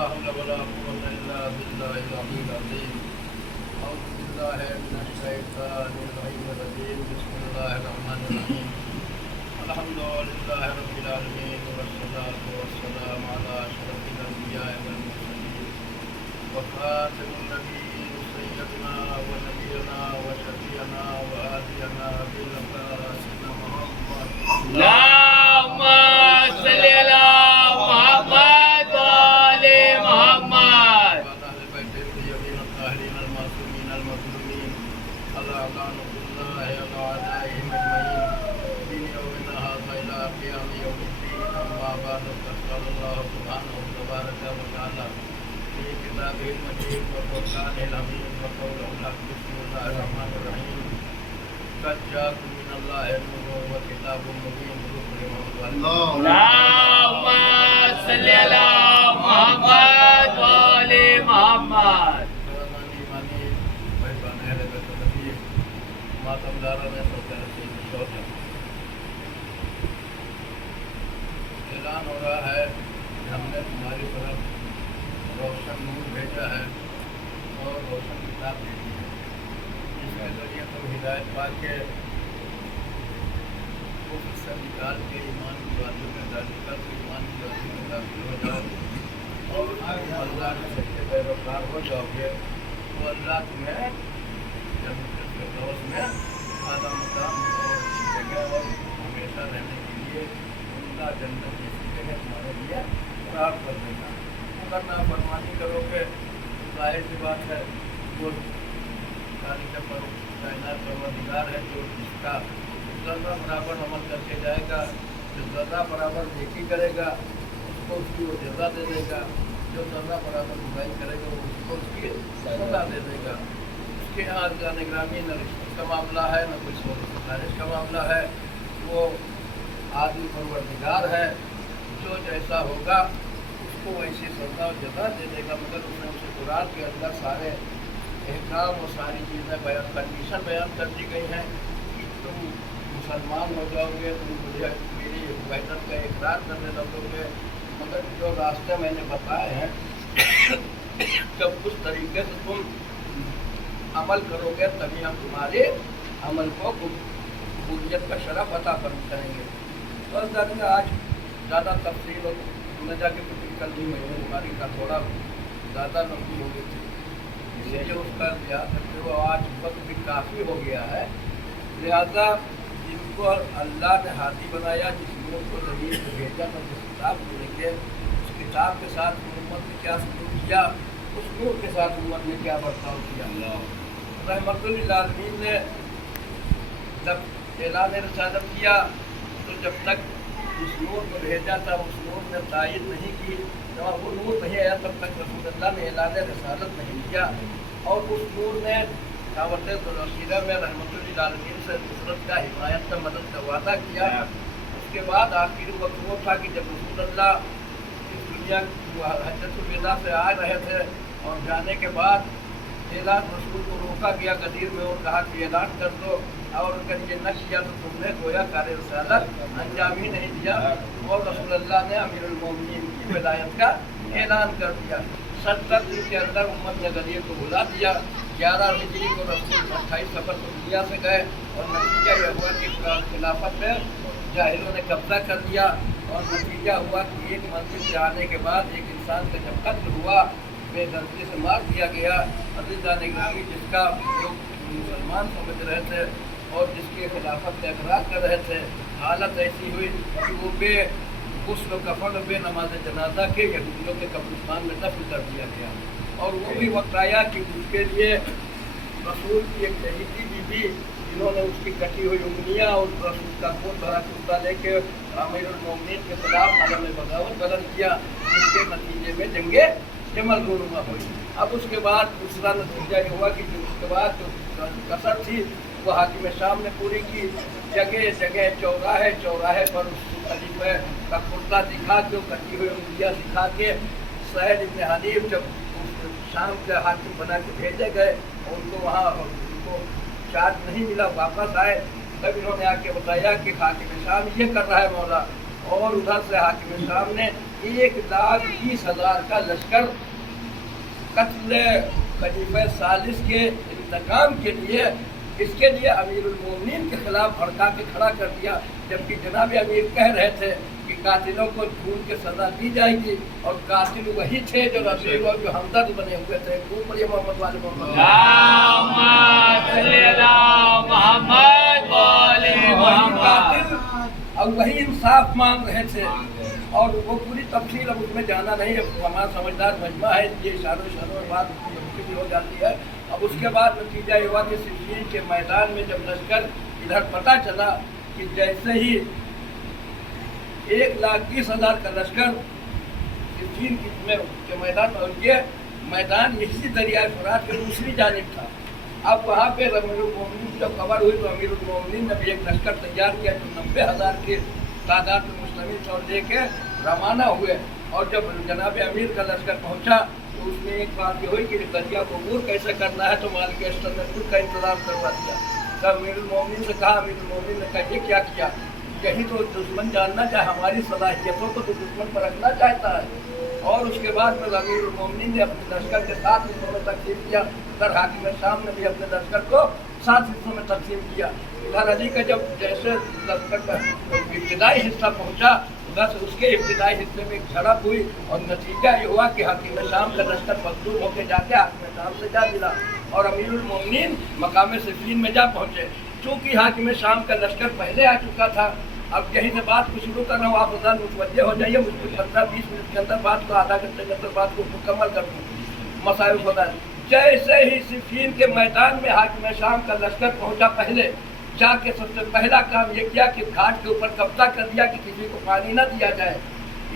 لا حول ولا قوة إلا بالله العلي العظيم. أعوذ بالله من الشيطان الرجيم. بسم الله الرحمن الرحيم. الحمد لله رب العالمين والصلاة والسلام على أشرف الأنبياء والمرسلين وخاتم النبيين سيدنا ونبينا وشفيعنا وهادينا بالعباس محمد. اللهم صل على محمد وآل محمد. أهل بيت الطيبين الطاهرين المعصومين المظلومين لعنة الله على أعدائهم أجمعين من يومنا هذا إلى قيام يوم الدين. أما بعد فقد قال الله سبحانه وتبارك وتعالى في كتابه المجيد وفرقانه الحميد وقوله الحق. بسم الله الرحمن الرحيم. قد جاءكم من الله نور وكتاب مبين. اللهم صل على محمد وآل محمد. اعلان ہو رہا ہے کہ ہم نے تمہاری طرف روشن نور بھیجا ہے اور روشن کتاب بھیجی ہے جس کے ذریعے تم ہدایت پا کے کفر سے نکال کے ایمان کی باتوں میں داخل کر کے ایمان کی باتوں میں داخل ہو جاؤ اور اللہ کے سچے پیروکار ہو جاؤ گے تو اللہ تمہیں جنت الفردوس میں اعلیٰ مقام اور جگہ اور ہمیشہ رہنے کے لیے عمدہ جنت جیسی جگہ تمہارے لیے فراہم کر دے گا. اگر نافرمانی کرو گے ظاہر سی بات ہے وہ خالق کائنات پروردگار ہے جو جس کا ذرہ برابر عمل کر کے جائے گا جو ذرہ برابر نیکی کرے گا اس کو اس کی وہ جزا دے دے گا. جو ذرہ برابر برائی کرے گا وہ اس کو اس کی سزا دے دے گا. اس کے یہاں اللہ نگرامی نہ رشوت کا معاملہ ہے نہ کوئی سود سفارش کا معاملہ ہے. وہ عادل پروردگار ہے. جو جیسا ہوگا اس کو ویسی سزا و جزا دے دے گا. مگر اس نے اسے قرآن کے اندر سارے احکام اور ساری چیزیں کنڈیشن بیان کر دی گئی ہیں کہ تم مسلمان ہو جاؤ گے تم مجھے میری وحدت کا اقرار کرنے لگو گے. مگر جو راستے میں نے بتائے ہیں جب اس طریقے سے تم عمل کرو گے تبھی ہم تمہارے عمل کو قبولیت کا شرف عطا کریں گے. بس درمیان آج زیادہ تفصیل ہو میں جا کے کچھ کل بھی مہینے بیماری کا تھوڑا زیادہ لمبی ہو گئی تھی اس لیے اس کا لحاظ رکھتے ہوئے آج وقت بھی کافی ہو گیا ہے. لہذا جن کو اللہ نے ہاتھی بنایا جس نور کو زمین کو بھیجا تھا جس کتاب کو لے کے اس کتاب کے ساتھ امت نے کیا سلوک کیا اس نور کے ساتھ امت نے کیا برتاؤ کیا. رحمت للعالمین نے جب اعلان رسالت کیا تو جب تک اس نور کو بھیجا تھا اس نور نے تائید نہیں کی. جب وہ نور نہیں آیا تب تک رسول اللہ نے اعلان رسالت نہیں کیا. اور اس نور نے دعوت رسیدہ میں رحمت للعالمین سے نصرت کا حمایت کا مدد کا وعدہ کیا. اس کے بعد آخری وقت وہ تھا کہ جب رسول اللہ اس دنیا حجۃ الوداع سے آ رہے تھے اور جانے کے بعد اعلان رسول کو روکا گیا غدیر میں اور کہا کہ اعلان کر دو اور اگر یہ نہ کیا تو تم نے گویا کار رسالت انجام ہی نہیں دیا. اور رسول اللہ نے امیر المومنین کی ولایت کا اعلان کر دیا. 70 دن کے اندر امت نے غدیر کو بلا دیا. 11 ہجری کو رسول 28 سفر کو دنیا سے گئے اور نتیجہ یہ ہوا کہ خلافت میں جاہلوں نے قبضہ کر لیا. اور نتیجہ ہوا کہ ایک منزل سے آنے کے بعد ایک انسان کا جب قتل ہوا بے دردی سے مار دیا گیا. عزیزان گرامی جس کا لوگ مسلمان سمجھ رہے تھے اور جس کی خلافت کا اقرار کر رہے تھے حالت ایسی ہوئی کہ وہ بے غسل و کفن بے نماز جنازہ کے یہودیوں کے قبرستان میں دفن کر دیا گیا. اور وہ بھی وقت آیا کہ اس کے لیے رسول کی ایک شہیدی بی بی جنہوں نے اس کی کٹی ہوئی انگلیاں اور رسول کا خون بھرا کرتا لے کے امیر المومنین کے خلاف عالم بغاوت بلند کیا جس کے نتیجے میں جنگ جمل رونما ہوئی. اب اس کے بعد دوسرا نتیجہ یہ ہوا کہ اس کے بعد جو کثر تھی وہ حاکم شام نے پوری کی. جگہ جگہ چوراہے پر اس خلیفہ کا کرتا دکھا کے کٹی ہوئی انگلیاں دکھا کے سہیل ابن حنیف جب شام کے حاکم بنا کے بھیجے گئے اور ان کو وہاں ان کو چارج نہیں ملا واپس آئے تب انہوں نے آ کے بتایا کہ حاکم شام یہ کر رہا ہے مولا. اور ادھر سے حاکم شام نے 1,20,000 का लश्कर कत्ल खलीफा सालिस के इंतकाम के लिए, इसके लिए अमीरुल मोमिनीन के खिलाफ भड़का के खड़ा कर दिया, जबकि जनाब अमीर कह रहे थे कि कातिलों को ढूंढ के सजा दी जाएगी, और कातिल वही थे जो रसूल और जो हमदर्द बने हुए थे। खूब बढ़िया मोहम्मद वाले मोहम्मद कातिल और वही इंसाफ मांग रहे थे, और वो पूरी तफसील अब उसमें जाना नहीं है, हमारा समझदार मजमा है, ये इशारों में बात मुश्किल हो जाती है। अब उसके बाद नतीजा ये हुआ कि सिफीन के मैदान में जब लश्कर इधर पता चला कि जैसे ही 1,20,000 का लश्कर सिफीन के मैदान में, और ये मैदान इसी दरिया फुरात के दूसरी जानिब था। अब वहाँ पे अमीरुल मोमिनीन जब खबर हुई तो अमीरुल मोमिनीन ने भी एक लश्कर तैयार किया जो 90,000 के तादाद में मुस्लिम और लेके रवाना हुए। और जब जनाब अमीर का लश्कर पहुँचा तो उसमें एक बात ये हुई कि दरिया को अबूर कैसे करना है, तो मालिक अस्तर ने खुद का इंतजाम करवा दिया। तब अमीरुल मोमिनीन से कहा, अमीरुल मोमिनीन ने कहा ये क्या किया, यही तो दुश्मन जानना चाहे, हमारी सलाहियतों को तो दुश्मन पर रखना चाहता है। और उसके बाद में अमीरुल मोमिनीन ने अपने लश्कर के 7 हिस्सों में तकसीम किया, उधर हाकिम शाम ने भी अपने लश्कर को 7 हिस्सों में तकसीम किया। इधर अली का जब जैसे लश्कर का इब्तिदाई हिस्सा पहुंचा, उधर से उसके इब्तिदाई हिस्से में एक झड़प हुई, और नतीजा ये हुआ कि हाकिम शाम का लश्कर मकदूम होकर जाके हाकिम शाम से जा मिला, और अमीरुल मोमिनीन मकाम सिफीन में जा पहुंचे। चूँकि हाकिम शाम का लश्कर पहले आ चुका था, अब यहीं से बात को शुरू कर रहा हूँ, आप उधर मुतवज्जे हो जाइए, मुझको 15-20 मिनट के अंदर बात को, आधा घंटे के अंदर बात को मुकम्मल कर दूँ। मसाइल खुदा जैसे ही सिफीन के मैदान में हाकिम शाम का लश्कर पहुंचा, पहले जाके सबसे पहला काम ये किया कि घाट के ऊपर कब्जा कर दिया कि किसी को पानी न दिया जाए।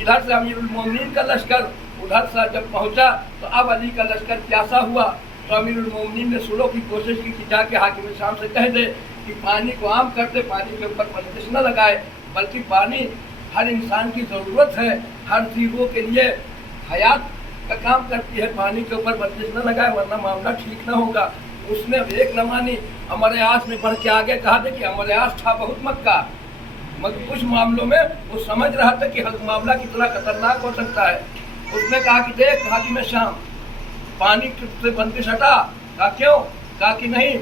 इधर से अमीरुल मोमिनीन का लश्कर उधर से जब पहुंचा तो अब अली का लश्कर प्यासा हुआ, तो अमीरुल मोमिनीन ने सुलह की कोशिश की कि जाके हाकिम शाम से कह दे कि पानी को आम कर दे, पानी के ऊपर बंदिश न लगाए, बल्कि पानी हर इंसान की ज़रूरत है, हर चीज़ों के लिए हयात का काम करती है, पानी के ऊपर बंदिश न लगाए वरना मामला ठीक न होगा। उसने एक न मानी, अमर यास ने बढ़ के आगे कहा था कि अमर यास था बहुत मक्का, मगर कुछ मामलों में वो समझ रहा था कि मामला कितना खतरनाक हो सकता है। उसने कहा कि देख हाकिम शाम, पानी से बंदिश हटा। कहा क्यों? कहा कि नहीं,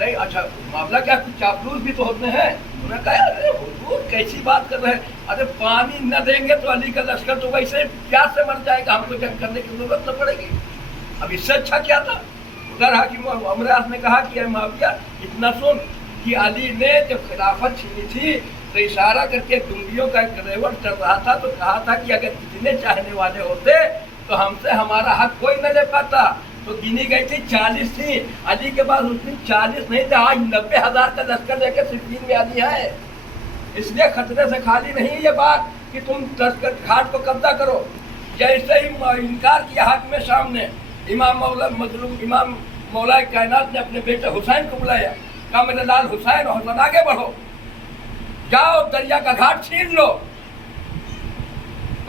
अच्छा मामला क्या, कुछ चापलूस भी तो होते हैं। उन्होंने कहा अरे हुजूर कैसी बात कर रहे हैं, अरे पानी न देंगे तो अली का लश्कर तो वैसे प्यास से मर जाएगा, हमको जंग करने की जरूरत न पड़ेगी। अब इससे अच्छा क्या था। उधर हाकिम अमरास ने कहा कि माविया इतना सुन कि अली ने जब खिलाफत छीनी थी तो इशारा करके दुंबियों का एक रेवट कर रहा था, तो कहा था कि अगर जितने चाहने वाले होते तो हमसे हमारा हक कोई न ले पाता। तो गिनी गई थी 40 थी, अली के पास उस दिन 40 नहीं थे, आज 90,000 का लश्कर लेकर सिफीन में अली है। इसलिए खतरे से खाली नहीं है ये बात कि तुम लश्कर घाट को कब्जा करो। जैसे ही इनकार किया हाकिम शाम ने, इमाम मौला कायनात ने अपने बेटे हुसैन को बुलाया, कहा मेरे लाल हुसैन आगे बढ़ो, जाओ दरिया का घाट छीन लो।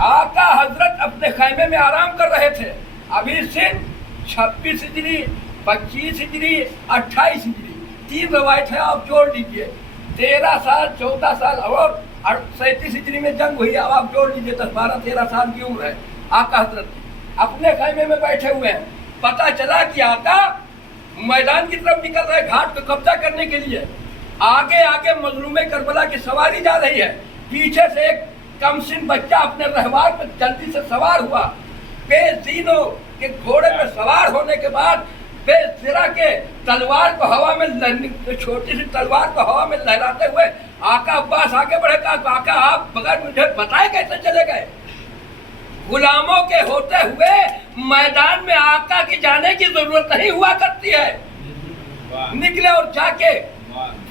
आका हजरत अपने खैमे में आराम कर रहे थे। अभी से 26 हिजरी, 25 हिजरी, 28 हिजरी 3 रवायत है, आप जोड़ लीजिए। 13 साल, 14 साल और 37 हिजरी में जंग हुई, अब आप जोड़ लीजिए 10, 12, 13 साल की उम्र है। आका हजरत अपने खैमे में बैठे हुए हैं। पता चला कि आका मैदान की तरफ निकल रहे घाट को कब्जा करने के लिए। आगे आगे मजलूमे करबला की सवारी जा रही है, पीछे से एक कमसिन बच्चा अपने रहवार पर जल्दी से सवार हुआ। बेजीनों के घोड़े पर सवार होने के बाद बेसिरा के तलवार को हवा में, छोटी सी तलवार को हवा में लहराते हुए आका अब्बास आगे बढ़े। कहा आका आप बगैर मुझे बताए कैसे चले गए? गुलामों के होते हुए मैदान में आका की जाने की जरूरत नहीं हुआ करती है। निकले और जाके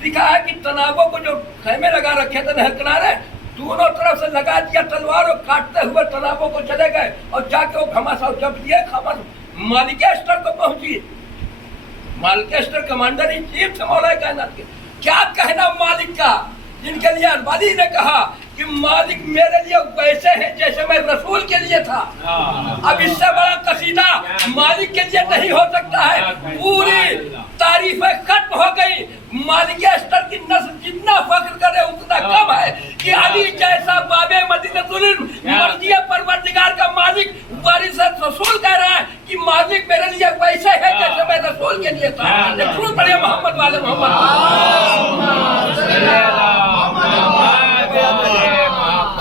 दिखा है कि तनावों को जो खैमे लगा रखे थे नहर किनारे, दोनों तरफ से लगा दिया तलवार और काटते हुए तनावों को चले गए। और जाके वो घमासान, जब ये खबर मालिक अस्तर को पहुंची, मालिक अस्तर कमांडर इन चीफ थे मौला कायनात के, क्या कहना मालिक का, जिनके लिए अरबाली ने कहा कि मालिक मेरे लिए वैसे हैं जैसे मैं रसूल के लिए था। अब इससे बड़ा कसीदा मालिक के लिए नहीं हो सकता है। पूरी तारीफें खत्म हो गई, मालिक अस्तर की नस्ल जितना फख्र करे उतना कम है कि अली जैसा बाबे मदीनतुल मर्जी परवरदिगार का मालिक वारिस रसूल कह रहा है कि मालिक मेरे लिए वैसे है जैसे मैं रसूल के लिए था। रसूल पढ़िए मोहम्मद वाले मोहम्मद।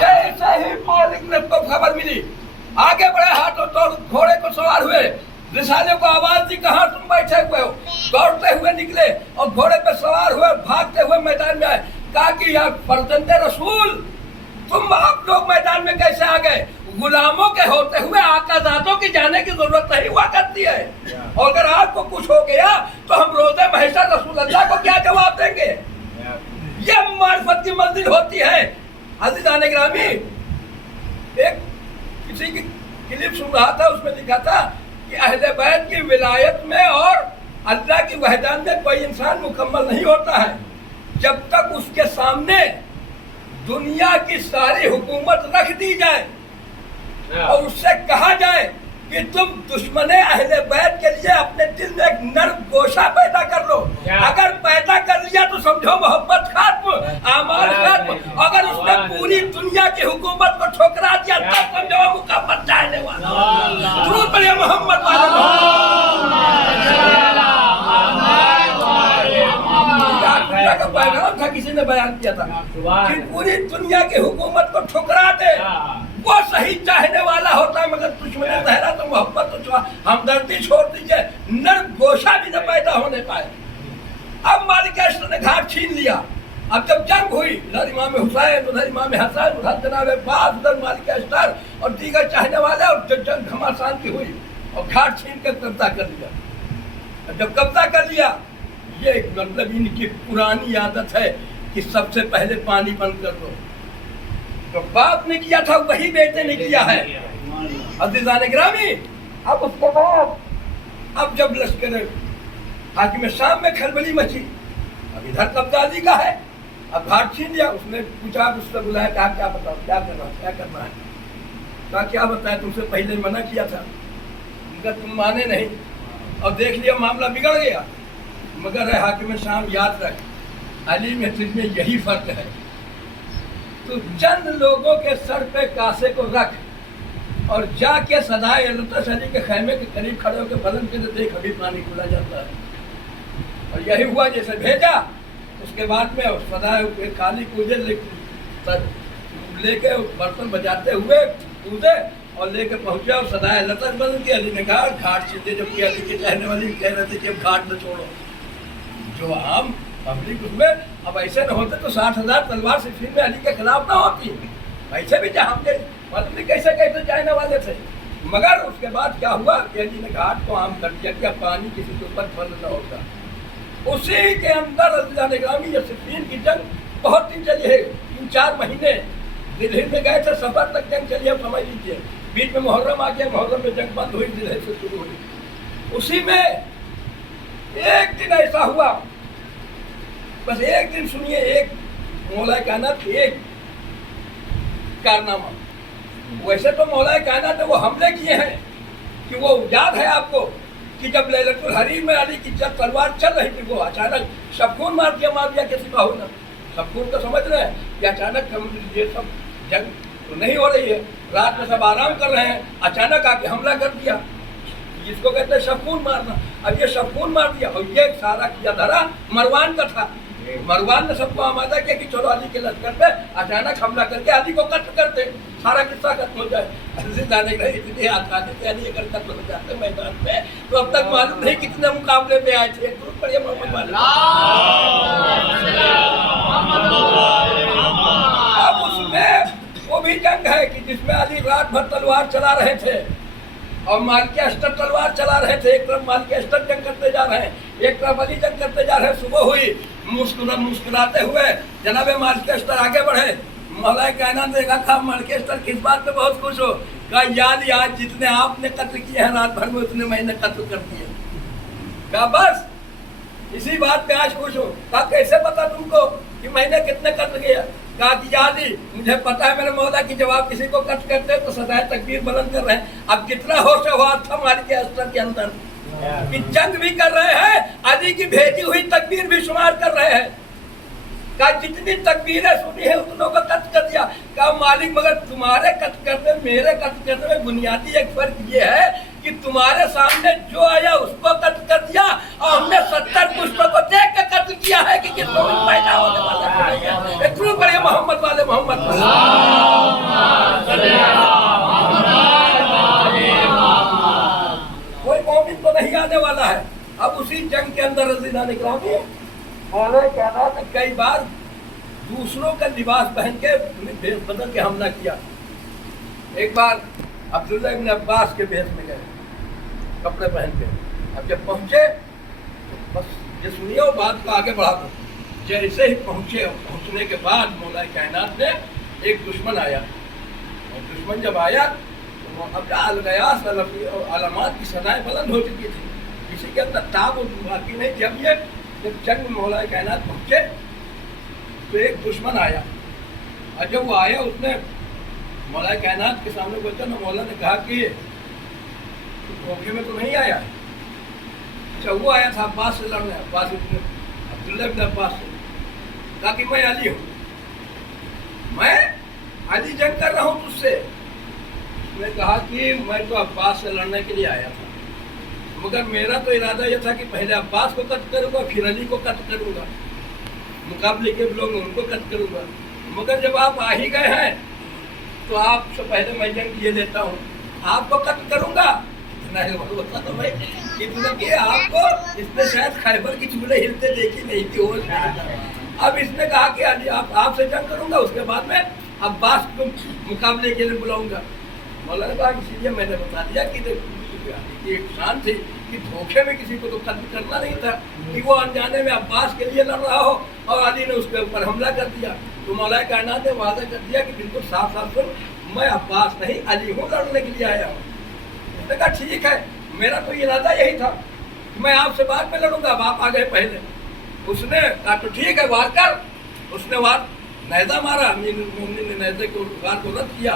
जैसे ही मालिक ने को खबर मिली आगे बढ़े, हाथों तो घोड़े को सवार हुए, रिसाले को आवाज दी कहाँ तुम बैठे हुए हो। दौड़ते हुए निकले और घोड़े पे सवार हुए भागते हुए मैदान में आए। कहा कि यार फर्जंदे रसूल तुम आप लोग मैदान में कैसे आ गए। गुलामों के होते हुए आकाजादों की जाने की जरूरत नहीं हुआ करती है, और अगर आपको कुछ हो गया तो हम रोज़े महशर रसूल अल्लाह को क्या जवाब देंगे। ये मार्फत की मंजिल होती है। अज़ीज़ान गिरामी, एक किसी की क्लिप सुन रहा था, उसमें लिखा था कि अहले बैत की विलायत में और अल्लाह की वहदान में कोई इंसान मुकम्मल नहीं होता है जब तक उसके सामने दुनिया की सारी हुकूमत रख दी जाए और उससे कहा जाए कि तुम दुश्मने अहले बैत के लिए अपने दिल में एक नर्म गोशा पैदा कर लो। अगर पैदा कर लिया तो समझो मोहब्बत खत्म, आमाल खत्म। अगर उसने पूरी दुनिया की हुकूमत को ठुकरा दिया तब समझो मुकम्मल जाने वाला। दुरूद पढ़िए मोहम्मद का पैगाम था, किसी ने बयान किया था कि पूरी दुनिया की हुकूमत को ठुकरा दे वो सही चाहने वाला होता है, मगर दुश्मन जहरा तो मोहब्बत तो हमदर्दी छोड़ दीजिए, नर्म गोशा भी न पैदा होने पाए। अब मालिक अस्तर ने घाट छीन लिया। अब जब जंग हुई, उधर इमाम हुसैन, उधर इमाम हसन, उधर जनाब अब्बास, उधर मालिक अस्तर और दीगर चाहने वाले, और जब जंग घमासान की हुई और घाट छीन कर कब्जा कर लिया। जब कब्जा कर लिया, ये मतलब इनकी पुरानी आदत है कि सबसे पहले पानी बंद कर दो। तो बाप ने किया था वही बेटे ने किया है। अज़ीज़ान गिरामी, अब उसके बाद अब जब लश्कर हाकिम शाम में खलबली मची, अब इधर कब्जा अली का है, अब घाट छीन लिया। उसने पूछा, उससे बुलाया, कहा क्या बताओ क्या करना है। कहा क्या बताया, तुमसे पहले मना किया था, उनका तुम माने नहीं और देख लिया मामला बिगड़ गया। मगर है हाकिम शाम, याद रख अली में तुझमें यही फर्क है, तो चंद लोगों के सर पे कासे को रख और जाके सदाए अली के खैमे के करीब खड़े होकर बदन के देख अभी पानी खुला जाता है। और यही हुआ, जैसे भेजा उसके बाद में सदाए खाली कूदे लेके बर्तन बजाते हुए कूदे और लेके पहुंचे और सदाए लतक बंद किया। अली ने कहा घाट सीधे, जबकि अली के चाहने वाली कह रहे थे कि अब घाट न छोड़ो। जो आम पब्लिक उसमें अब ऐसे न होते तो 60,000 तलवार सिफीन में अली के खिलाफ ना होती। ऐसे भी हम मतलब कैसे कैसे चाहने वाले थे। मगर उसके बाद क्या हुआ कि अली ने घाट को आम कर दिया कि पानी किसी के ऊपर फल न होगा। उसी के अंदर अज़ीज़ान गिरामी ये सिफीन की जंग बहुत दिन चली है, 3-4 महीने दिल्ली में गए थे, सफर तक जंग चली है, समझ लीजिए। बीच में मुहर्रम आ गया, मुहर्रम में जंग बंद हुई, दिल्ली से शुरू हुई। उसी में एक दिन ऐसा हुआ, बस एक दिन सुनिए, एक मौला कायनात एक कारनामा। वैसे तो मौला कायनात ने वो हमले किए हैं कि वो याद है आपको कि जब लैलतुल हरीम में अली की जब तलवार चल रही थी, वो अचानक सबकून मार दिया किसी बाहु ने। सबकून तो समझ रहे हैं कि अचानक ये सब जंग तो नहीं हो रही है, रात में सब आराम कर रहे हैं, अचानक आके हमला कर दिया, जिसको कहते हैं सबकून मारना। अब ये सबकून मार दिया और ये सारा किया धरा मरवान का था। मरवान ने सबको आमादा किया कि चलो अली के लश्कर पे अचानक हमला करके अली को कत्ल करते, सारा किस्सा खत्म हो जाए। जाने के इतने आसानी से अली अगर कत्ल हो जाते मैदान में तो अब तक मालूम नहीं कितने मुकाबले में आए थे। दूर पड़िए मोहम्मद वाले। अब उसमें वो भी जंग है कि जिसमें अली रात भर तलवार चला रहे थे और मालिक अस्तर तलवार चला रहे थे। एक तरफ मालिक अस्तर जंग करते जा रहे हैं, एक तरफ अली जंग करते जा रहे हैं। सुबह हुई, मुस्कुराते हुए जनाब मालिक अस्तर आगे बढ़े। मौला कायनात ने कहा मालिक अस्तर किस बात पे बहुत खुश हो। कहा याद आज जितने आपने कत्ल किए हैं रात भर में उतने मैंने कत्ल कर दिए। कहा बस इसी बात पे आज खुश हो। कहा कैसे पता तुमको कि मैंने कितने कत्ल किया। कहा कि याद मुझे पता है मेरे मौला की जब आप किसी को कत्ल करते हैं तो सदाए तकबीर बुलंद कर रहे हैं। अब कितना होश था मालिक अस्तर के अंदर। कि जंग भी कर रहे हैं, अली की भेजी हुई तकबीर भी शुमार कर रहे हैं। का जितनी तकबीरें सुनी है उतनों को कत्ल कर दिया। का मालिक मगर तुम्हारे कत्ल करने मेरे कत्ल करने में बुनियादी एक फर्क ये है कि तुम्हारे सामने जो आया उसको कत्ल कर दिया और हमने 70 पुष्पों को देख के कत्ल किया है कि किसको पैदा होने वाला है। इतने बड़े मोहम्मद वाले मोहम्मद कोई मोमिन तो नहीं आने वाला है। अब उसी जंग के अंदर रज़ीना निकलामी मौला कहना था कई बार दूसरों का लिबास पहन के भेष बदल के हमला किया। एक बार अब्दुल्ला इब्न अब्बास के भेष में गए कपड़े पहन के। अब जब पहुंचे तो बस ये सुनिए और बात को आगे बढ़ा दो। जैसे ही पहुंचने के बाद मौला कायनात ने एक दुश्मन आया और दुश्मन जब आया तो अब अलगयास अलामात की सदाएं बुलंद हो चुकी थी, किसी के अंदर ताब बाकी नहीं। जब जंग में मौला कायनात पहुंचे तो एक दुश्मन आया और जब वो आया उसने मौला कायनात के सामने बोलता ना, मौला ने कहा कि धोखे में तो नहीं आया। अच्छा वो आया था अब्बास से लड़ने, अब्बास अब्दुल्ला इब्न अब्बास से कहा कि मैं अली हूँ, मैं अली जंग कर रहा हूँ तुझसे। उसने कहा कि मैं तो अब्बास से लड़ने के लिए आया था, मगर मेरा तो इरादा यह था कि पहले अब्बास को कत्ल करूंगा फिर अली को कत्ल करूंगा, मुकाबले के लोग उनको कत्ल करूंगा। मगर जब आप आ ही गए हैं तो आपसे पहले मैं जंग ये लेता हूँ, आपको कत्ल करूंगा। बता तो भाई इतना कि आपको इसने शायद खैबर की चूल्हे हिलते देखी नहीं थी वो। अब इसने कहा कि अली आपसे जंग करूंगा, उसके बाद में अब्बास को मुकाबले के लिए बुलाऊंगा। मौला ने कहा इसीलिए मैंने बता दिया कि एक शान थी कि धोखे में किसी को तो कत्ल करना नहीं था कि वो अनजाने में अब्बास के लिए लड़ रहा हो और अली ने उसके ऊपर हमला कर दिया। तो मौला कायनात ने वादा कर दिया कि बिल्कुल साफ साफ सुन, मैं अब्बास नहीं अली हूँ, लड़ने के लिए आया हूँ। उसने कहा ठीक है, मेरा तो इरादा यही था, मैं आपसे बाद में लड़ूंगा, अब आप आ गए पहले। उसने कहा तो ठीक है वार कर। उसने वार नैजा मारा, ने नैजे को वार को रद्द किया,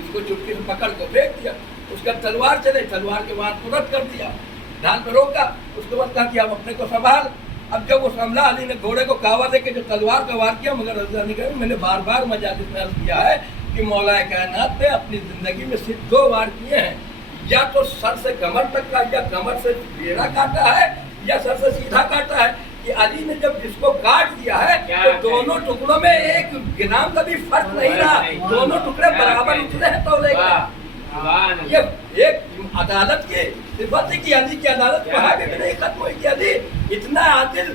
उसको चुटकी से पकड़ कर फेंक दिया। उसका तलवार चले, तलवार के बाद को रद्द कर दिया, ढाल पर रोका। उसके बाद कहा कि आप अपने को संभाल। अब जब वो संभला, अली ने घोड़े को कावा देके जो तलवार का वार किया, मगर रज़ा नहीं कहा। मैंने बार बार मजालिस में अर्ज़ किया है कि मौला कायनात ने अपनी जिंदगी में सिर्फ 2 वार किए हैं, या तो सर से कमर तक का, या कमर से बेड़ा काटा है, या सर से सीधा काटा है। कि अली ने जब जिसको काट दिया है तो दोनों टुकड़ों में 1 ग्राम का भी फर्क नहीं रहा, दोनों टुकड़े बराबर उतरे हैं। तो ये एक अदालत की सिफत है कि अली की अदालत वहाँ भी नहीं खत्म हुई कि अली इतना आदिल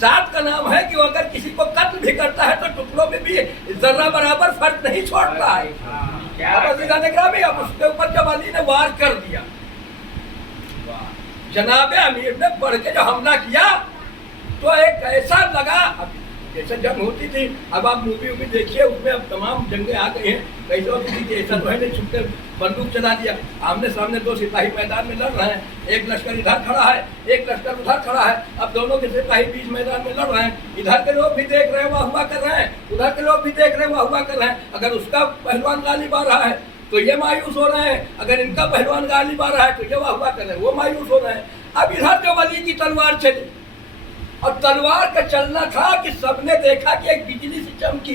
जात का नाम है कि वो अगर किसी को कत्ल भी करता है तो टुकड़ों में भी जर्रा बराबर फर्क नहीं छोड़ता है। अब उसके ऊपर जब अली ने वार कर दिया, जनाबे अमीर ने बढ़ के जो हमला किया तो एक ऐसा लगा, जैसे जंग होती थी, अब आप मूवी वूवी देखिए, उसमें अब तमाम जंगें आ गई हैं, कैसे होती थी कि ऐसा तो है नहीं, छुपके बंदूक चला दिया, आमने सामने 2 सिपाही मैदान में लड़ रहे हैं, एक लश्कर इधर खड़ा है, एक लश्कर उधर खड़ा है। अब दोनों के सिपाही बीच मैदान में लड़ रहे हैं, इधर के लोग भी देख रहे हैं, वाह हुआ कर रहे हैं, उधर के लोग भी देख रहे हैं, वाह हुआ कर रहे हैं। अगर उसका पहलवान गालिब आ रहा है तो ये मायूस हो रहे हैं, अगर इनका पहलवान गालिब आ रहा है तो ये वाह हुआ कर रहे हैं, वो मायूस हो रहे हैं। अब इधर जो अली की तलवार चली, और तलवार का चलना था कि सबने देखा कि एक बिजली से चमकी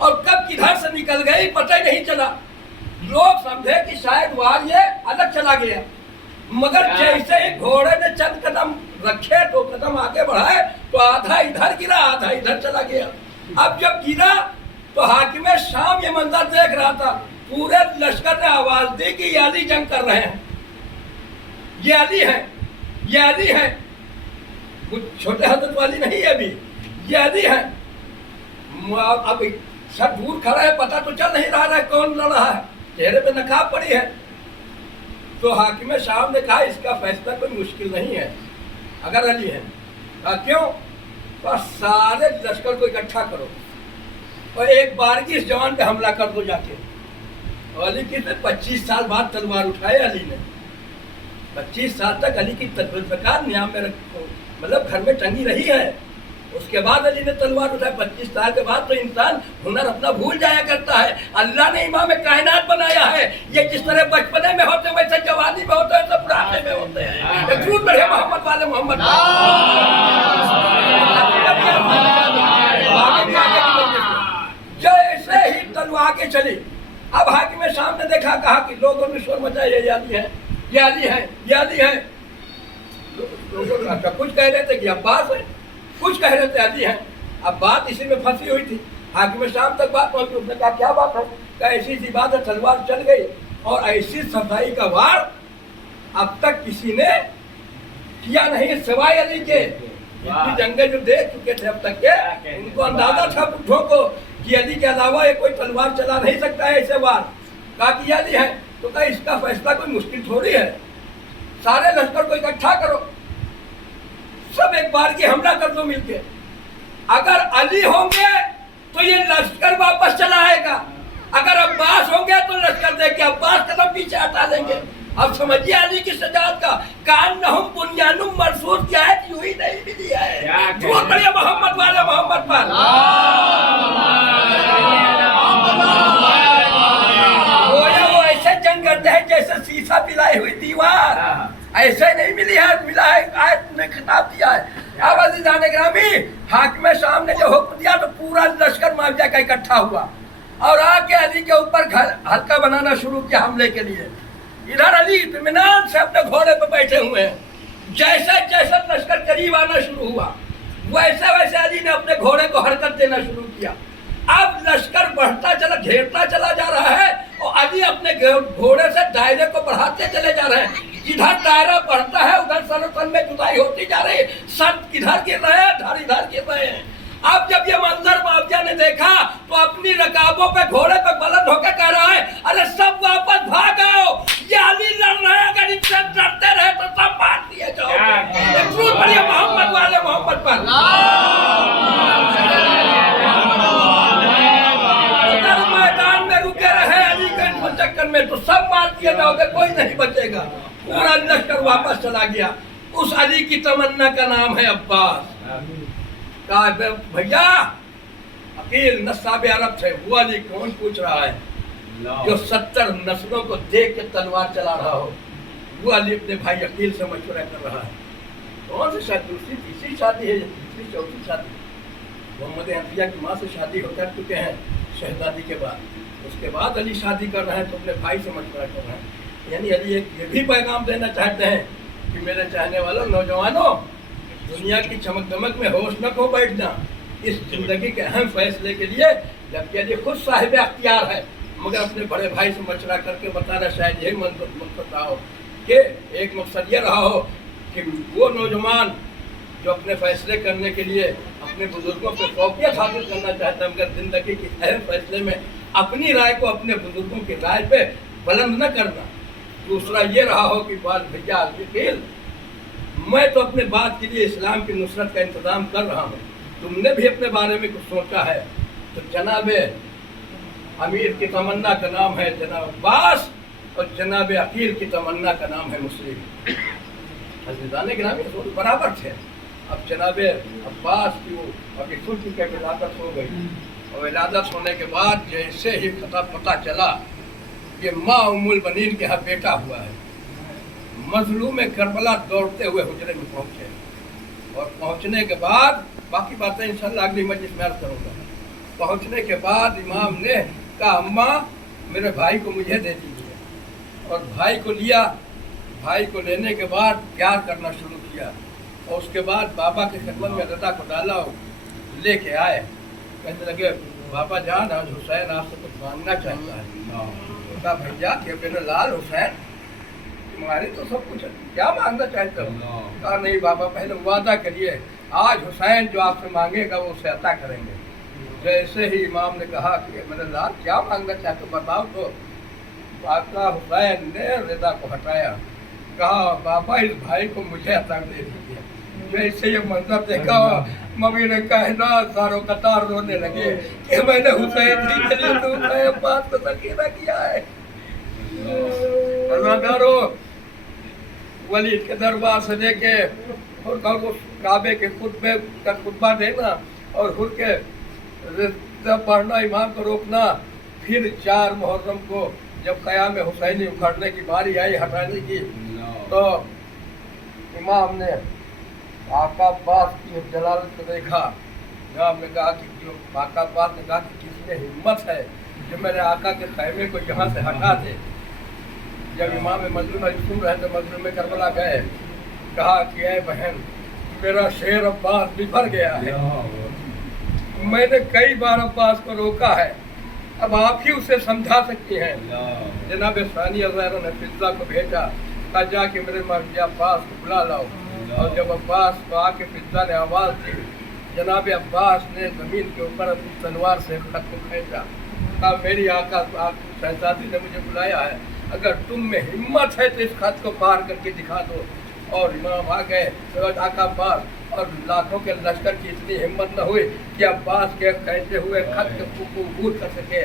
और कब किधर से निकल गई पता ही नहीं चला। लोग समझे कि शायद वार ये अलग चला गया, मगर जैसे ही घोड़े ने चंद कदम रखे, 2 कदम आगे बढ़ाए, तो आधा इधर गिरा, आधा इधर चला गया। अब जब गिरा तो हाकिम शाम ये मंजर देख रहा था, पूरे लश्कर ने आवाज दी कि ये अली जंग कर रहे हैं, ये अली है, ये अली है। कुछ छोटे हजरत वाली नहीं है अभी, ये अली है। अब सब दूर खड़ा है, पता तो चल नहीं रहा है कौन लड़ रहा है, चेहरे पे नकाब पड़ी है। तो हाकिम साहब ने कहा इसका फैसला कोई मुश्किल नहीं है अगर अली है। कहा क्यों? तो सारे लश्कर को इकट्ठा करो और एक बारगी इस जवान पे हमला कर दो जाके। और अली की 25 साल बाद तलवार उठाए अली ने, 25 साल तक अली की तलवार नियाम में रखो, मतलब घर में टंगी रही है। उसके बाद अली ने तलवार उठाई। 25 साल के बाद तो इंसान हुनर अपना भूल जाया करता है। अल्लाह ने इमाम कायनात बनाया है, ये जिस तरह बचपने में होते वैसे जवानी में होते हैं, सब बुढ़ापे में होते हैं। درود پڑھے محمد والے محمد جیسے ہی تلوار آگے چلی. اب حاکم شام نے دیکھا, کہا کہ لوگوں نے شور مچایا یہ علی ہے, یہ علی ہے, یہ علی ہے. لوگوں نے کہا, کچھ کہہ رہے تھے کہ عباس ہے, کچھ کہہ رہے تھے علی ہے. اب بات اسی میں پھنسی ہوئی تھی. حاکم شام تک بات پہنچی. اس نے کہا کیا بات ہے؟ کہا ایسی سی بات ہے, تلوار چل گئی اور ایسی صفائی کا وار اب تک کسی نے کیا نہیں سوائے علی کے. اتنی جنگیں جو دیکھ چکے تھے اب تک کے, ان کو اندازہ تھا بڈھوں کو کہ علی کے علاوہ یہ کوئی تلوار چلا نہیں سکتا ہے ایسے وار. کہا کہ علی ہے تو کہا اس کا فیصلہ کوئی مشکل تھوڑی ہے, سارے لشکر کو اکٹھا کرو, سب ایک بار کی حملہ کر دو مل کے. اگر علی ہوں گے تو یہ لشکر واپس چلا آئے گا, اگر عباس ہوں گے تو لشکر دے کے عباس قدم پیچھے ہٹا دیں گے. اب سمجھیے علی کی شجاعت کا. کانہم بنیان مرصوص کی آیت یوں ہی نہیں ملی ہے. درود پڑھیے محمد والے محمد پر. گویا وہ ایسے جنگ کرتے ہیں جیسے سیسا پلائی ہوئی دیوار, ایسے نہیں ملی ہے, ملا ہے آیت نے خطاب دیا ہے. اب عزیزان گرامی, حاکم شام نے جو حکم دیا تو پورا لشکر معاویہ کا اکٹھا ہوا اور آ کے علی کے اوپر ہلکا بنانا شروع کیا حملے کے لیے. ادھر علی اطمینان سے اپنے گھوڑے پہ بیٹھے ہوئے ہیں. جیسے جیسے لشکر قریب آنا شروع ہوا ویسے ویسے علی نے اپنے گھوڑے کو حرکت دینا شروع کیا. اب لشکر بڑھتا چلا, گھیرتا چلا جا رہا ہے اور علی اپنے گھوڑے سے دائرے کو بڑھاتے چلے جا رہے ہیں. جدھر دائرہ بڑھتا ہے ادھر سر و تن میں جدائی ہوتی جا رہی ہے. سر ادھر گر رہے ہیں, دھڑ ادھر گر رہے ہیں. اب جب یہ منظر معاویہ نے دیکھا تو اپنی رکابوں پہ گھوڑے پہ بلند ہو کے کہہ رہا ہے, ارے سب واپس بھاگو, یہ علی لڑ رہے ہیں, اگر ان سے ڈرتے رہے تو سب مار دیے جاؤ. درود پڑھیے محمد والے محمد پر. اگر میدان میں رکے رہے علی کے چکر میں تو سب مار دیے جاؤ گے, کوئی نہیں بچے گا. پورا لشکر واپس چلا گیا. اس علی کی تمنا کا نام ہے عباس. کہا بھیا عقیل نصاب عرب سے وہ علی کون پوچھ رہا ہے جو 70 نسلوں کو دیکھ کے تلوار چلا رہا ہو؟ وہ علی اپنے بھائی عقیل سے مشورہ کر رہا ہے. کون سی شادی, دوسری تیسری شادی ہے, تیسری چوتھی شادی. محمد حنفیہ کی ماں سے شادی ہو کر چکے ہیں شہزادی کے بعد. اس کے بعد علی شادی کر رہے ہیں تو اپنے بھائی سے مشورہ کر رہے ہیں. یعنی علی ایک یہ بھی پیغام دینا چاہتے ہیں کہ میرے چاہنے والوں نوجوانوں, دنیا کی چمک دمک میں ہوش نہ کھو بیٹھنا. اس زندگی کے اہم فیصلے کے لیے جبکہ علی خود صاحب اختیار ہے مگر اپنے بڑے بھائی سے مشورہ کر کے بتانا شاید یہی مقصد رہا ہو کہ ایک مقصد یہ رہا ہو کہ وہ نوجوان جو اپنے فیصلے کرنے کے لیے اپنے بزرگوں سے فوقیت حاصل کرنا چاہتا ہے مگر زندگی کے اہم فیصلے میں اپنی رائے کو اپنے بزرگوں کی رائے پہ بلند نہ کرنا. دوسرا یہ رہا ہو کہ بات بھیا عقیل, میں تو اپنے بات کے لیے اسلام کی نصرت کا انتظام کر رہا ہوں, تم نے بھی اپنے بارے میں کچھ سوچا ہے تو جناب امیر کی تمنا کا نام ہے جناب عباس اور جناب عقیل کی تمنا کا نام ہے مسلم. عزیزان گرامی برابر تھے. اب جناب عباس کی وہ ابھی خود کی ولادت ہو گئی اور ولادت ہونے کے بعد جیسے ہی پتہ چلا کہ ماں ام البنین کے ہاں بیٹا ہوا ہے, مظلوم کربلا دوڑتے ہوئے حجرے میں پہنچے اور پہنچنے کے بعد باقی باتیں انشاءاللہ اگلی مجلس میں عرض کروں گا. پہنچنے کے بعد امام نے کہا اماں میرے بھائی کو مجھے دے دیجیے, اور بھائی کو لیا. بھائی کو لینے کے بعد پیار کرنا شروع کیا اور اس کے بعد بابا کی خدمت میں رضا کو ڈالا اور لے کے آئے. کہنے لگے بابا جان آج حسین آپ سے کچھ مانگنا چاہتا ہے. کہا بھیا کہ میرے لال حسین تمہاری تو سب کچھ ہے, کیا مانگنا چاہتے ہو؟ کہا نہیں بابا پہلے وعدہ کریے آج حسین جو آپ سے مانگے گا وہ اسے عطا کریں گے. جیسے ہی امام نے کہا کہ میرے لال کیا مانگنا چاہتے ہو بتاؤ تو آقا حسین نے رضا کو ہٹایا. کہا بابا اس بھائی کو مجھے عطا دے دیجیے. جیسے یہ منظر دیکھا ممی نے کہنا ساروں قطار رونے لگے کہ میں نے حسین جی کے لیے تو حسین بات کو سکینہ کیا ہے. رضادارو ولید کے دربار سے لے کے اور کعبے کے خطبے کا خطبہ دینا اور خود کے پڑھنا امام کو روکنا. پھر 4 محرم کو جب قیام حسینی اکھاڑنے کی باری آئی ہٹانے کی تو इमाम ने आका अब्बास की जलालत को देखा। इमाम ने कहा कि जो आका अब्बास ने कहा कि किसमें हिम्मत है जो मेरे आका के खैमे को यहाँ से हटा दे। जब इमाम मजलूम सुन रहे थे मजलूम में करबला गए, कहा कि ऐ बहन मेरा शेर अब्बास बिफर गया है, मैंने कई बार अब्बास को रोका है, अब आप ही उसे समझा सकती हैं। जनाब सानिया ज़हरा ने फिज़ा को भेजा, कहा जाके मेरे मर्द अब्बास को बुला लाओ। और जब अब्बास को आके फिज़ा ने आवाज़ दी, जनाब अब्बास ने ज़मीन के ऊपर अपनी तलवार से खत को खींचा, कहा मेरी आका शहजादी ने मुझे बुलाया है, अगर तुम में हिम्मत है तो इस खत को पार करके दिखा दो। और इमाम आ गए आका अब्बास, और लाखों के लश्कर की इतनी हिम्मत न हुई कि अब्बास के कहते हुए खत को कबूल कर सके।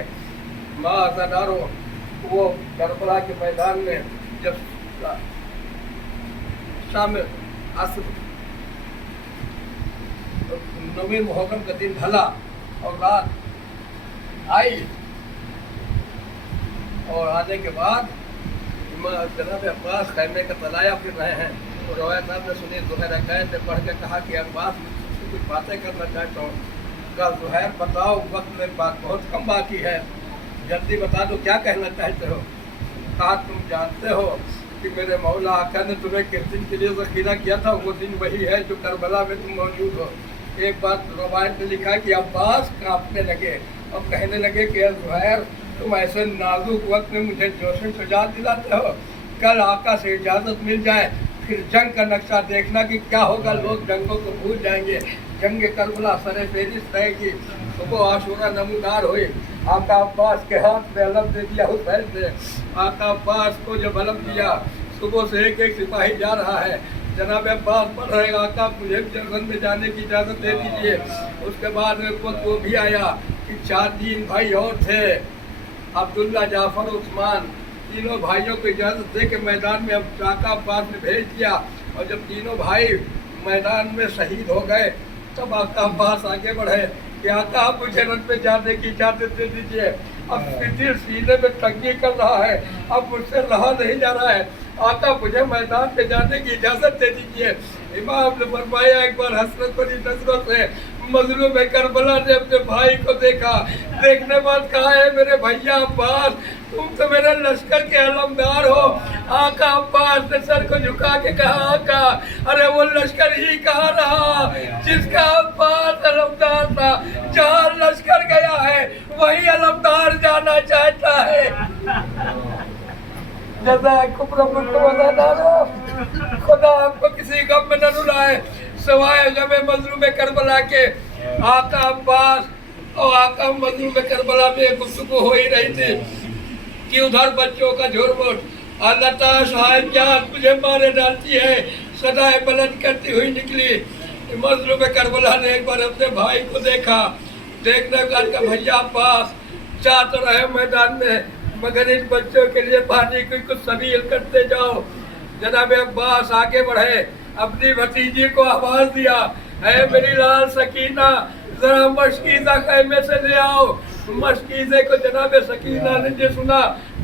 माज़ादारो वो करबला के मैदान में जब शाम असर नवीं मुहर्रम का दिन ढला और रात आई, और आने के बाद जनाब अब्बास खैमे का तलाया फिर रहे हैं। तो रवायत ने सुनी, ज़ुहैर कैद ने पढ़ के कहा कि अब्बास मुझसे कुछ बातें करना चाहता हूँ। कहा ज़ुहैर बताओ, वक्त में बात बहुत कम बाकी है, जल्दी बता दो क्या कहना चाहते हो। कहा तुम जानते हो कि मेरे मौला आका ने तुम्हें किस दिन के लिए ज़ख़ीरा किया था, वो दिन वही है जो करबला में तुम मौजूद हो। एक बात रवायत ने लिखा कि अब्बास कांपने लगे और कहने लगे कि ज़ुहैर तुम ऐसे नाजुक वक्त में मुझे जोश शुजात दिलाते हो, कल आका से इजाज़त मिल जाए फिर जंग का नक्शा देखना कि क्या होगा, लोग जंगों को भूल जाएंगे, जंग करबला सरे फेरिस्त रहेगी। सुबह आशूरा नमूदार हुई, आका अब्बास के हाथ में अलम दे दिया हुसैन ने। आका अब्बास को जब अलम दिया, सुबह से एक एक सिपाही जा रहा है, जनाब अब्बास पढ़ रहे, आका मुझे जंगल में जाने की इजाज़त दे दीजिए। उसके बाद वो भी आया कि 4 भाई और थे, अब्दुल्ला, जाफर, उस्मान, तीनों भाइयों को इजाज़त दे के मैदान में अब आका अब्बास ने भेज दिया। और जब तीनों भाई मैदान में शहीद हो गए तब आका अब्बास आगे बढ़े कि आका आप मुझे रन पे जाने की इजाज़त दे दीजिए, अब फिर सीने में तंगी कर रहा है, अब मुझसे रहा नहीं जा रहा है, आका मुझे मैदान पे जाने की इजाज़त दे दीजिए। इमाम ने फरमाया, एक बार हसरत भरी नजरों से मजलूम करबला ने अपने भाई को देखा, देखने बाद कहा है मेरे भैया अब्बास तुम तो मेरे लश्कर के अलमदार हो। आका अब्बास ने सर को झुका के कहा, आका अरे वो लश्कर ही कहाँ रहा जिसका अब्बास अलमदार था, जहाँ लश्कर गया है वही अलमदार जाना चाहता है। खुदा आपको किसी गम में न रुलाए सवाए गम मजलूम करबला के। आका अब्बास और आका मजलूम करबला में गुफ्तगू हो ही रही थी कि उधर बच्चों का झुरमुट, अल्लाह शायद क्या तुझे मारे डालती है, सदाएं बुलंद करती हुई निकली। मजलूम करबला ने एक बार अपने भाई को देखा, देखने का भैया अब्बास जा तो रहे मैदान में, मगर इन बच्चों के लिए पानी की कुछ सबील करते जाओ। जनाब अब्बास आगे बढ़े, अपनी भतीजी को आवाज दिया, है मेरी लाल सकीना जरा मशकीज़ा खैमे से ले आओ। मशकीज़े को जनाब सकीना ने जो सुना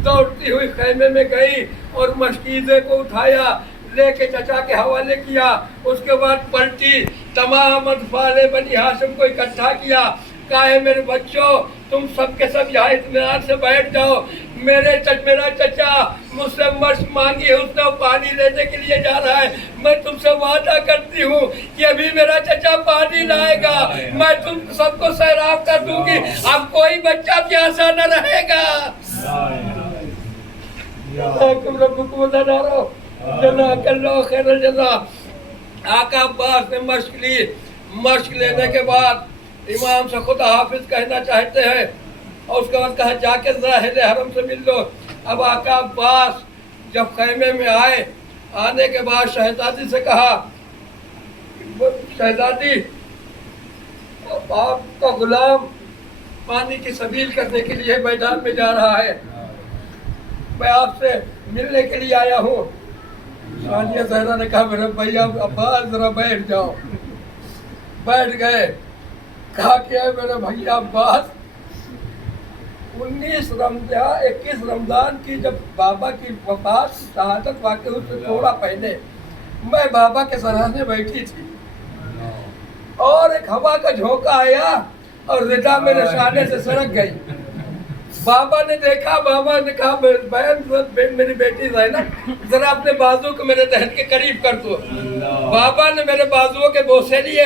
दौड़ती हुई खैमे में गई और मशकीज़े को उठाया, लेके चचा के हवाले किया। उसके बाद पलटी, तमाम अतफाले बनी हाशिम को इकट्ठा किया, कहा है मेरे बच्चों तुम सब के सब यहाँ इत्मीनान से बैठ जाओ, मेरा चचा मुझसे मशक मांगी है, उसने पानी लेने के लिए जा रहा है, मैं तुमसे वादा करती हूँ कि अभी मेरा चचा पानी लाएगा, मैं तुम सबको सैराब कर दूंगी, अब कोई बच्चा प्यासा न रहेगा। आका अब्बास ने मशक ली, मशक लेने के बाद इमाम से खुदा हाफिज कहना चाहते हैं और उसके बाद कहा जाके ज़ाहिर हरम से मिल लो। अब आका अब्बास जब खैमे में आए, आने के बाद शहजादी से कहा, शहजादी आपका गुलाम पानी की सबील करने के लिए मैदान में जा रहा है, मैं आपसे मिलने के लिए आया हूँ। सानिया ज़हरा ने कहा मेरे भैया अब्बास जरा बैठ जाओ। बैठ गए, कहा क्या है मेरे भैया अब्बास, 21 रमजान की जब बाबा की वफात शहादत वाक़ई उससे थोड़ा पहले मैं बाबा के सराहने बैठी थी और एक हवा का झोंका आया और रिदा मेरे सामने से सड़क गई। बाबा ने देखा, बाबा ने कहा बहन मेरी बेटी है ना, जरा अपने बाजू को मेरे दहन के करीब कर दो। बाबा ने मेरे बाजुओं के बोसे लिए।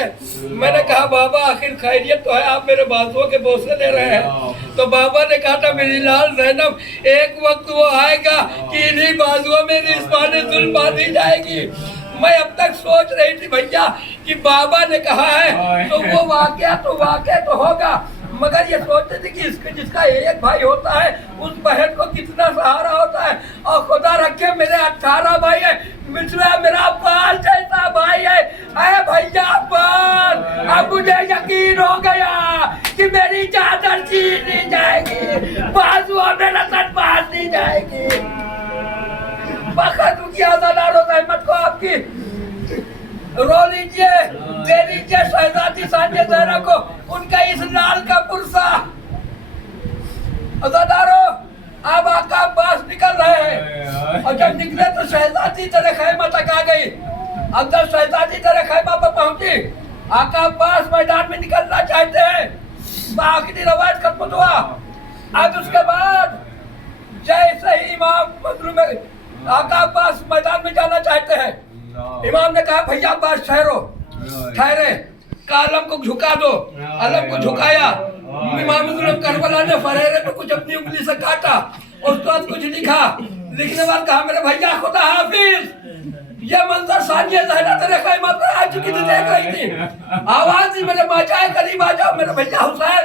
मैंने कहा बाबा आखिर खैरियत तो है, आप मेरे बाजुओं के बोसे ले रहे हैं। तो बाबा ने कहा था मेरी लाल ज़ैनब, एक वक्त वो आएगा कि इन्हीं बाजुओं में रिस्वाने जुल्म बांधी जाएगी। मैं अब तक सोच रही थी भैया कि बाबा ने कहा है तो वो वाकया तो होगा, मगर ये सोचते थे कि इसके जिसका एक भाई होता है उस बहन को कितना सहारा होता है। और खुदा रखे मेरे 18 भाई है, मिश्रा मेरा बाल जैसा भाई है। अरे भैया बाल, अब मुझे यकीन हो गया कि मेरी चादर छीन ली जाएगी, बाजुओं में रतन बांध दी जाएगी। बखत की आजादार रहमत को आपकी रो लीजिए, दे लीजिए शहजादी सानिया ज़हरा को उनका इस लाल का पुरसा। अज़ादारो अब आका अब्बास निकल रहे हैं और जब निकले तो शहजादी तेरे खैमा तक आ गई। अंदर शहजादी तेरे खैमा पर पहुंची। आका अब्बास मैदान में निकलना चाहते हैं, आखिरी रवायत खत्म हुआ। आज उसके बाद जैसे ही इमाम मंदिर में आका अब्बास मैदान में जाना चाहते हैं, इमाम ने कहा भैया अब्बास ठहरे, कालम को झुका दो। अलम को झुकाया। इमाम करबला ने फरेरे पे कुछ अपनी उंगली से काटा, उसके बाद कुछ लिखा। लिखने बाद कहा मेरे भैया खुदा हाफिज, ये मंजर सानिया ज़हरा तेरे खैमा पर आ चुकी थी, देख रही थी। आवाज दी मेरे माचाए करीब आ जाओ मेरे भैया हुसैन।